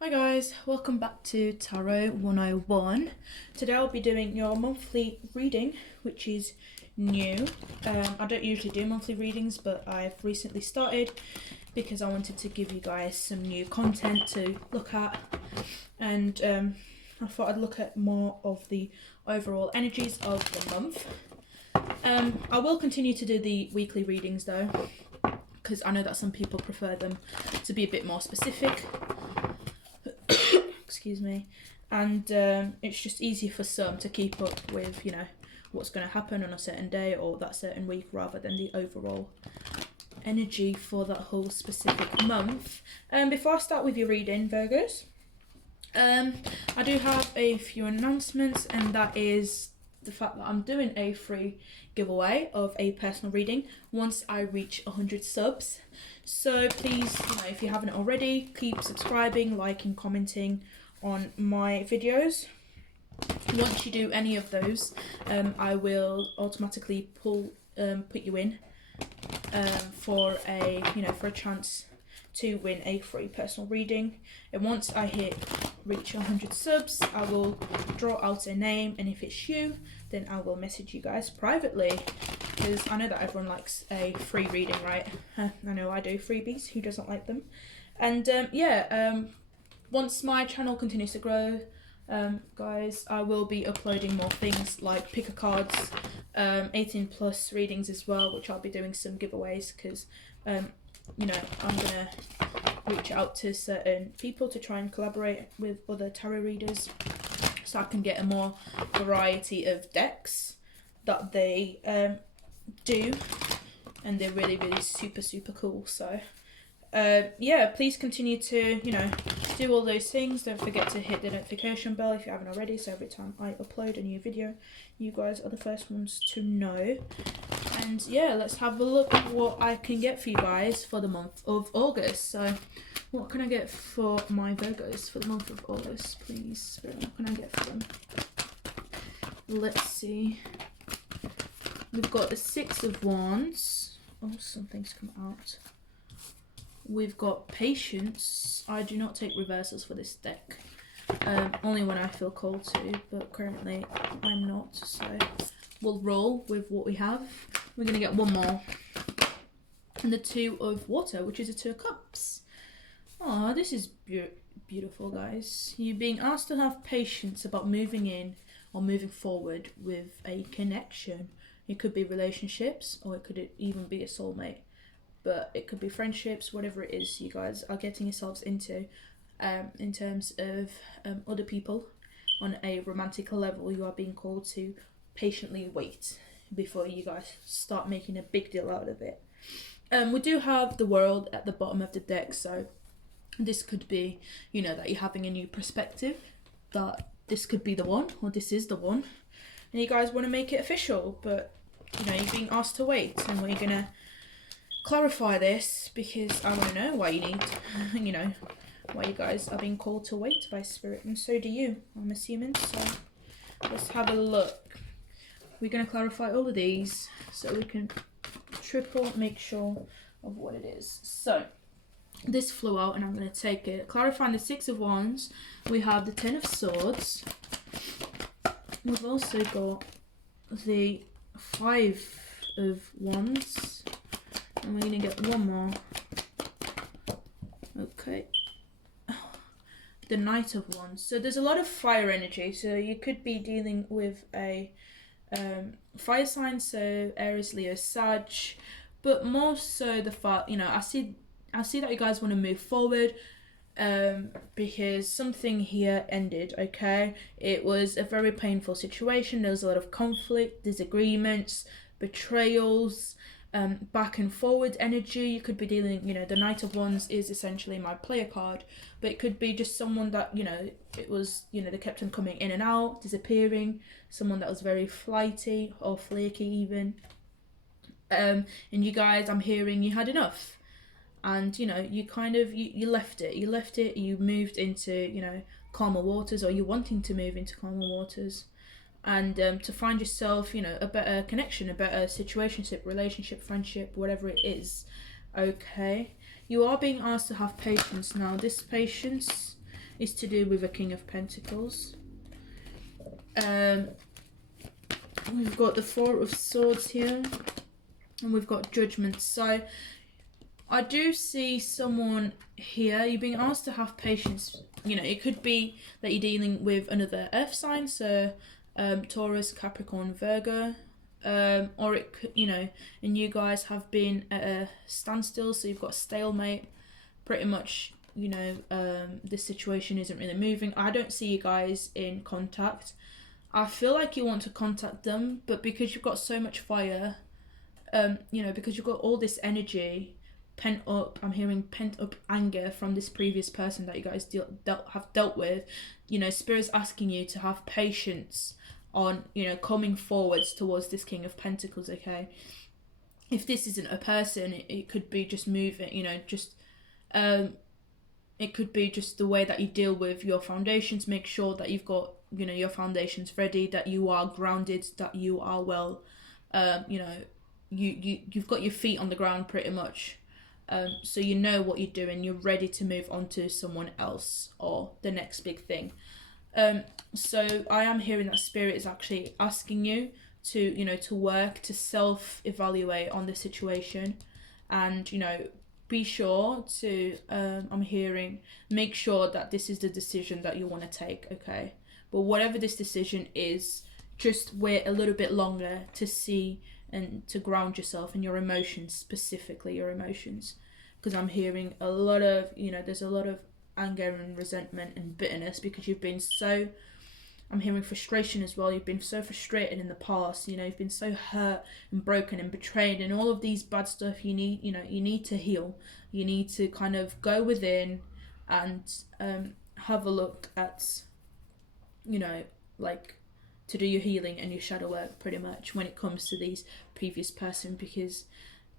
Hi guys, welcome back to Tarot 101. Today I'll be doing your monthly reading, which is new. I don't usually do monthly readings, but I've recently started because I wanted to give you guys some new content to look at, and I thought I'd look at more of the overall energies of the month. I will continue to do the weekly readings though, because I know that some people prefer them to be a bit more specific. Excuse me, and it's just easy for some to keep up with, you know, what's going to happen on a certain day or that certain week, rather than the overall energy for that whole specific month. Before I start with your reading, Virgos, I do have a few announcements, and that is the fact that I'm doing a free giveaway of a personal reading once I reach 100 subs. So please, you know, if you haven't already, keep subscribing, liking, commenting on my videos. Once you do any of those, I will automatically put you in for a chance to win a free personal reading. And once I reach 100 subs, I will draw out a name, and if it's you, then I will message you guys privately, because I know that everyone likes a free reading, right? I know I do. Freebies, who doesn't like them? And once my channel continues to grow, guys, I will be uploading more things like picker cards, 18 plus readings as well, which I'll be doing some giveaways, because you know, I'm gonna reach out to certain people to try and collaborate with other tarot readers, so I can get a more variety of decks that they do, and they're really super cool. So yeah, please continue to, you know, do all those things. Don't forget to hit the notification bell if you haven't already, so every time I upload a new video, you guys are the first ones to know. And yeah, let's have a look at what I can get for you guys for the month of August. So what can I get for my Virgos for the month of August, please, Spirit? What can I get for them? Let's see. We've got the Six of Wands. Oh, something's come out. We've got Patience. I do not take reversals for this deck. Only when I feel called to, but currently I'm not, so we'll roll with what we have. We're going to get one more. And the Two of Water, which is a Two of Cups. Oh, this is beautiful, guys. You're being asked to have patience about moving in or moving forward with a connection. It could be relationships, or it could even be a soulmate. But it could be friendships, whatever it is you guys are getting yourselves into, in terms of other people on a romantic level. You are being called to patiently wait before you guys start making a big deal out of it. We do have the World at the bottom of the deck, so this could be, you know, that you're having a new perspective, that this could be the one, or this is the one, and you guys want to make it official, but you know, you're being asked to wait, and we're gonna clarify this because I want to know why you need, you know, why you guys are being called to wait by Spirit, and so do you, I'm assuming. So let's have a look. We're going to clarify all of these so we can triple make sure of what it is. So this flew out and I'm going to take it. Clarifying the Six of Wands, we have the Ten of Swords. We've also got the Five of Wands. And we're going to get one more. Okay. The Knight of Wands. So there's a lot of fire energy. So you could be dealing with a fire sign, so Aries, Leo, Sag, but more so the fact, you know, I see that you guys want to move forward, because something here ended. Okay, it was a very painful situation. There was a lot of conflict, disagreements, betrayals, back and forward energy. You could be dealing, you know, the Knight of Wands is essentially my player card, but it could be just someone that, you know, it was, you know, they kept on coming in and out, disappearing, someone that was very flighty or flaky even, and you guys, I'm hearing you had enough, and you know, you kind of you left it, you moved into, you know, calmer waters, or you're wanting to move into calmer waters, and to find yourself, you know, a better connection, a better situationship, relationship, friendship, whatever it is. Okay, you are being asked to have patience. Now this patience is to do with a King of Pentacles. We've got the Four of Swords here, and we've got Judgment. So I do see someone here, you're being asked to have patience. You know, it could be that you're dealing with another earth sign, so Taurus, Capricorn, Virgo, or it could, you know, and you guys have been at a standstill, so you've got a stalemate, pretty much, you know, this situation isn't really moving. I don't see you guys in contact. I feel like you want to contact them, but because you've got so much fire, you know, because you've got all this energy pent up, I'm hearing pent up anger from this previous person that you guys have dealt with, you know, Spirit's asking you to have patience on, you know, coming forwards towards this King of Pentacles, okay? If this isn't a person, it could be just moving, you know, just, it could be just the way that you deal with your foundations. Make sure that you've got, you know, your foundations ready, that you are grounded, that you are well, you know, you've got your feet on the ground pretty much. So you know what you're doing, you're ready to move on to someone else or the next big thing. So I am hearing that Spirit is actually asking you to, you know, to work, to self-evaluate on the situation, and, you know, be sure to, I'm hearing, make sure that this is the decision that you want to take, okay? But whatever this decision is, just wait a little bit longer to see and to ground yourself in your emotions, specifically your emotions, because I'm hearing a lot of, you know, there's a lot of anger and resentment and bitterness because you've been so, I'm hearing frustration as well. You've been so frustrated in the past, you know, you've been so hurt and broken and betrayed and all of these bad stuff. You need, you know, you need to heal. You need to kind of go within and have a look at, you know, like, to do your healing and your shadow work pretty much when it comes to these previous person, because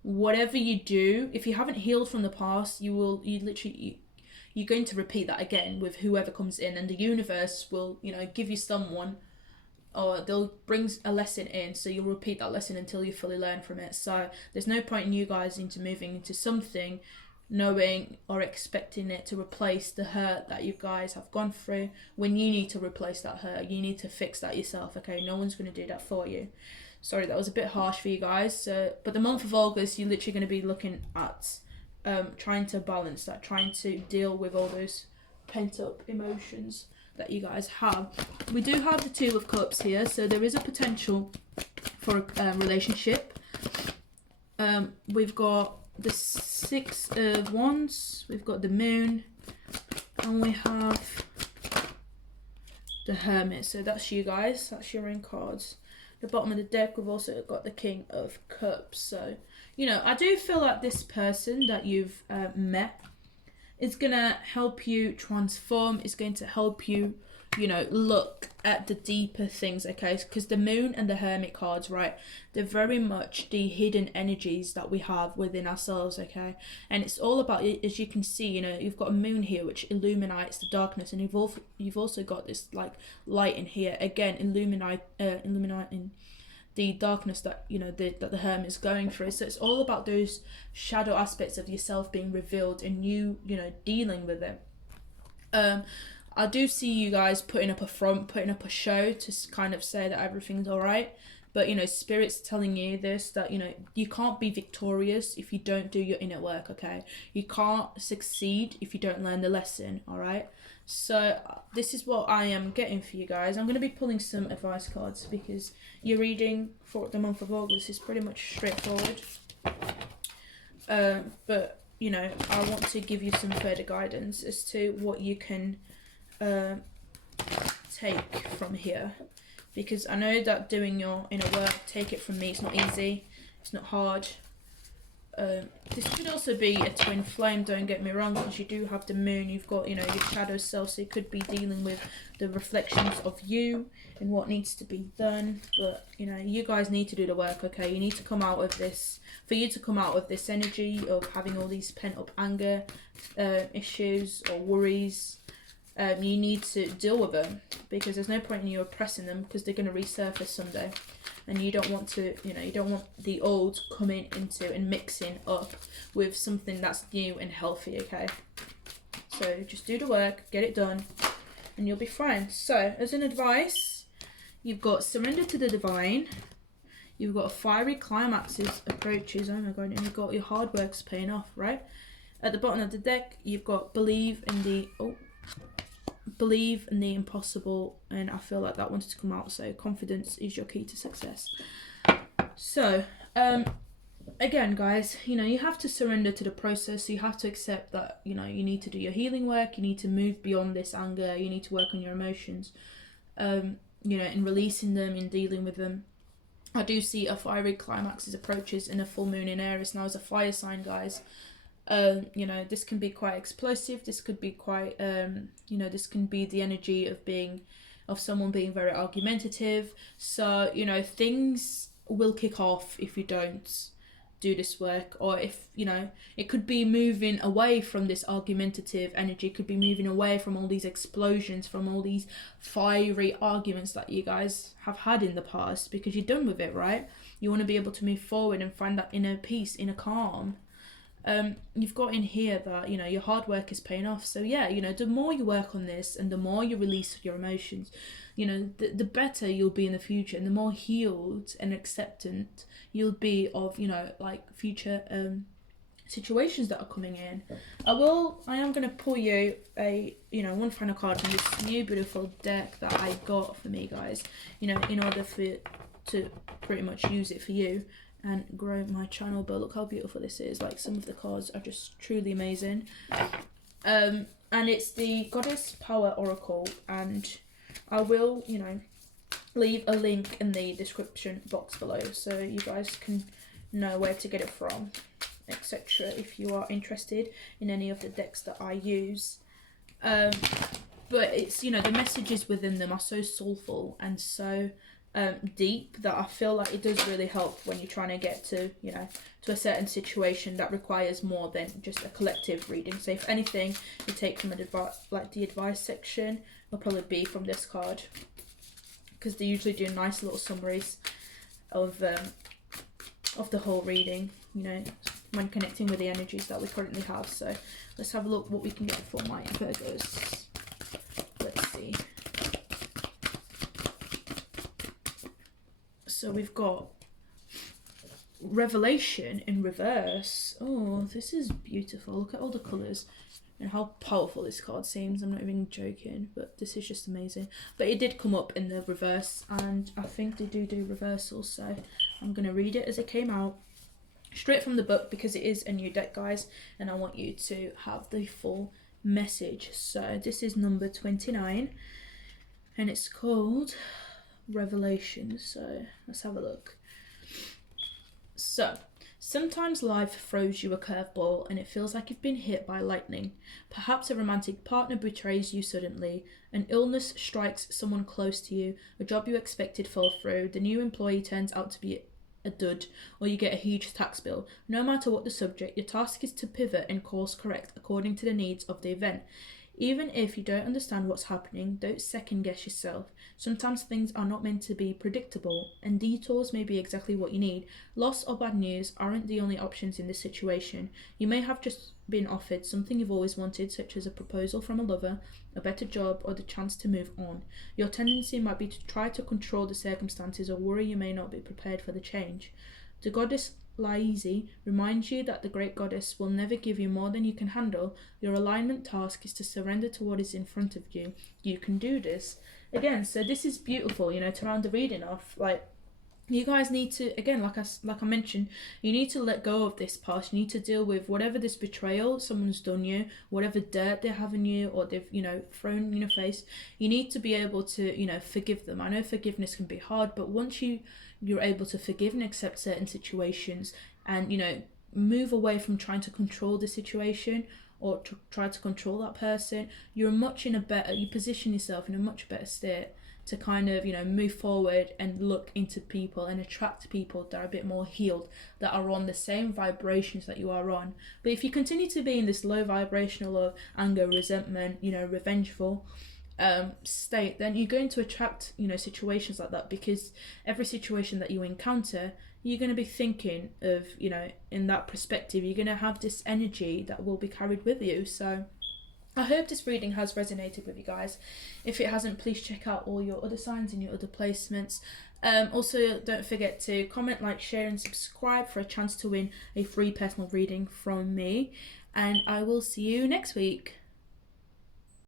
whatever you do, if you haven't healed from the past, you're going to repeat that again with whoever comes in, and the universe will, you know, give you someone, or they'll bring a lesson in, so you'll repeat that lesson until you fully learn from it. So there's no point in you guys into moving into something knowing or expecting it to replace the hurt that you guys have gone through, when you need to replace that hurt. You need to fix that yourself, okay? No one's going to do that for you. Sorry, that was a bit harsh for you guys. So, but the month of August, you're literally going to be looking at trying to balance that, trying to deal with all those pent up emotions that you guys have. We do have the Two of Cups here, so there is a potential for a relationship. We've got the Six of Wands, we've got the Moon, and we have the Hermit. So that's you guys, that's your own cards. The bottom of the deck, we've also got the King of Cups. So, you know, I do feel like this person that you've met is going to help you transform, is going to help you, you know, look at the deeper things, okay? Because the Moon and the Hermit cards, right, they're very much the hidden energies that we have within ourselves, okay? And it's all about, as you can see, you know, you've got a moon here which illuminates the darkness, and you've also got this like light in here, again illuminating the darkness that, you know, that the Hermit is going through. So it's all about those shadow aspects of yourself being revealed and you know, dealing with it. I do see you guys putting up a front, putting up a show to kind of say that everything's all right. But, you know, Spirit's telling you this, that, you know, you can't be victorious if you don't do your inner work, okay? You can't succeed if you don't learn the lesson, all right? So this is what I am getting for you guys. I'm going to be pulling some advice cards because your reading for the month of August is pretty much straightforward. But, you know, I want to give you some further guidance as to what you can take from here, because I know that doing your inner work, take it from me, it's not easy, it's not hard. This could also be a twin flame, don't get me wrong, because you do have the Moon, you've got, you know, your shadow self, so it could be dealing with the reflections of you and what needs to be done. But, you know, you guys need to do the work, okay? You need to come out of this, for you to come out of this energy of having all these pent up anger issues or worries. You need to deal with them, because there's no point in you oppressing them, because they're going to resurface someday, and you don't want to, you know, you don't want the old coming into and mixing up with something that's new and healthy, okay? So just do the work, get it done, and you'll be fine. So as an advice, you've got surrender to the divine. You've got fiery climaxes approaches. Oh my god, and you've got your hard work's paying off, right? At the bottom of the deck, you've got believe in the impossible, and I feel like that wanted to come out. So confidence is your key to success. So again, guys, you know, you have to surrender to the process. You have to accept that, you know, you need to do your healing work. You need to move beyond this anger. You need to work on your emotions, you know, in releasing them, in dealing with them. I do see a fiery climax as approaches in a full moon in Aries. Now, as a fire sign, guys, you know, this can be quite explosive. This could be quite, you know, this can be the energy of someone being very argumentative. So, you know, things will kick off if you don't do this work, or if, you know, it could be moving away from this argumentative energy. It could be moving away from all these explosions, from all these fiery arguments that you guys have had in the past, because you're done with it, right? You want to be able to move forward and find that inner peace, inner calm. You've got in here that, you know, your hard work is paying off. So yeah, you know, the more you work on this and the more you release your emotions, you know, the better you'll be in the future, and the more healed and acceptant you'll be of, you know, like future situations that are coming in. I am going to pull you a, you know, one final card from this new beautiful deck that I got for me, guys, you know, in order to pretty much use it for you and grow my channel. But look how beautiful this is. Like, some of the cards are just truly amazing. And it's the Goddess Power Oracle, and I will, you know, leave a link in the description box below so you guys can know where to get it from, etc., if you are interested in any of the decks that I use. But it's, you know, the messages within them are so soulful and so deep that I feel like it does really help when you're trying to get to, you know, to a certain situation that requires more than just a collective reading. So if anything you take from the advice section, will probably be from this card, because they usually do nice little summaries of the whole reading, you know, when connecting with the energies that we currently have. So let's have a look what we can get for my Virgos. Let's see. So we've got Revelation in reverse. Oh, this is beautiful. Look at all the colours and how powerful this card seems. I'm not even joking, but this is just amazing. But it did come up in the reverse, and I think they do reversals, so I'm going to read it as it came out straight from the book, because it is a new deck, guys, and I want you to have the full message. So this is number 29, and it's called Revelation. So let's have a look. So sometimes life throws you a curveball and it feels like you've been hit by lightning. Perhaps a romantic partner betrays you suddenly, an illness strikes someone close to you, a job you expected fell through, the new employee turns out to be a dud, or you get a huge tax bill. No matter what the subject, your task is to pivot and course correct according to the needs of the event. Even if you don't understand what's happening, don't second guess yourself. Sometimes things are not meant to be predictable, and detours may be exactly what you need. Loss or bad news aren't the only options in this situation. You may have just been offered something you've always wanted, such as a proposal from a lover, a better job, or the chance to move on. Your tendency might be to try to control the circumstances, or worry you may not be prepared for the change. The goddess Laezi reminds you that the great goddess will never give you more than you can handle. Your alignment task is to surrender to what is in front of you. You can do this. Again, so this is beautiful, you know, to round the reading off. Like, you guys need to, again, like I mentioned, you need to let go of this past. You need to deal with whatever this betrayal someone's done you, whatever dirt they have in you, or they've, you know, thrown in your face. You need to be able to, you know, forgive them. I know forgiveness can be hard, but once you're able to forgive and accept certain situations, and, you know, move away from trying to control the situation or to try to control that person, you position yourself in a much better state to kind of, you know, move forward and look into people and attract people that are a bit more healed, that are on the same vibrations that you are on. But if you continue to be in this low vibrational of anger, resentment, you know, revengeful state, then you're going to attract, you know, situations like that, because every situation that you encounter, you're going to be thinking of, you know, in that perspective, you're going to have this energy that will be carried with you. So I hope this reading has resonated with you guys. If it hasn't, please check out all your other signs and your other placements. Also, don't forget to comment, like, share and subscribe for a chance to win a free personal reading from me. And I will see you next week.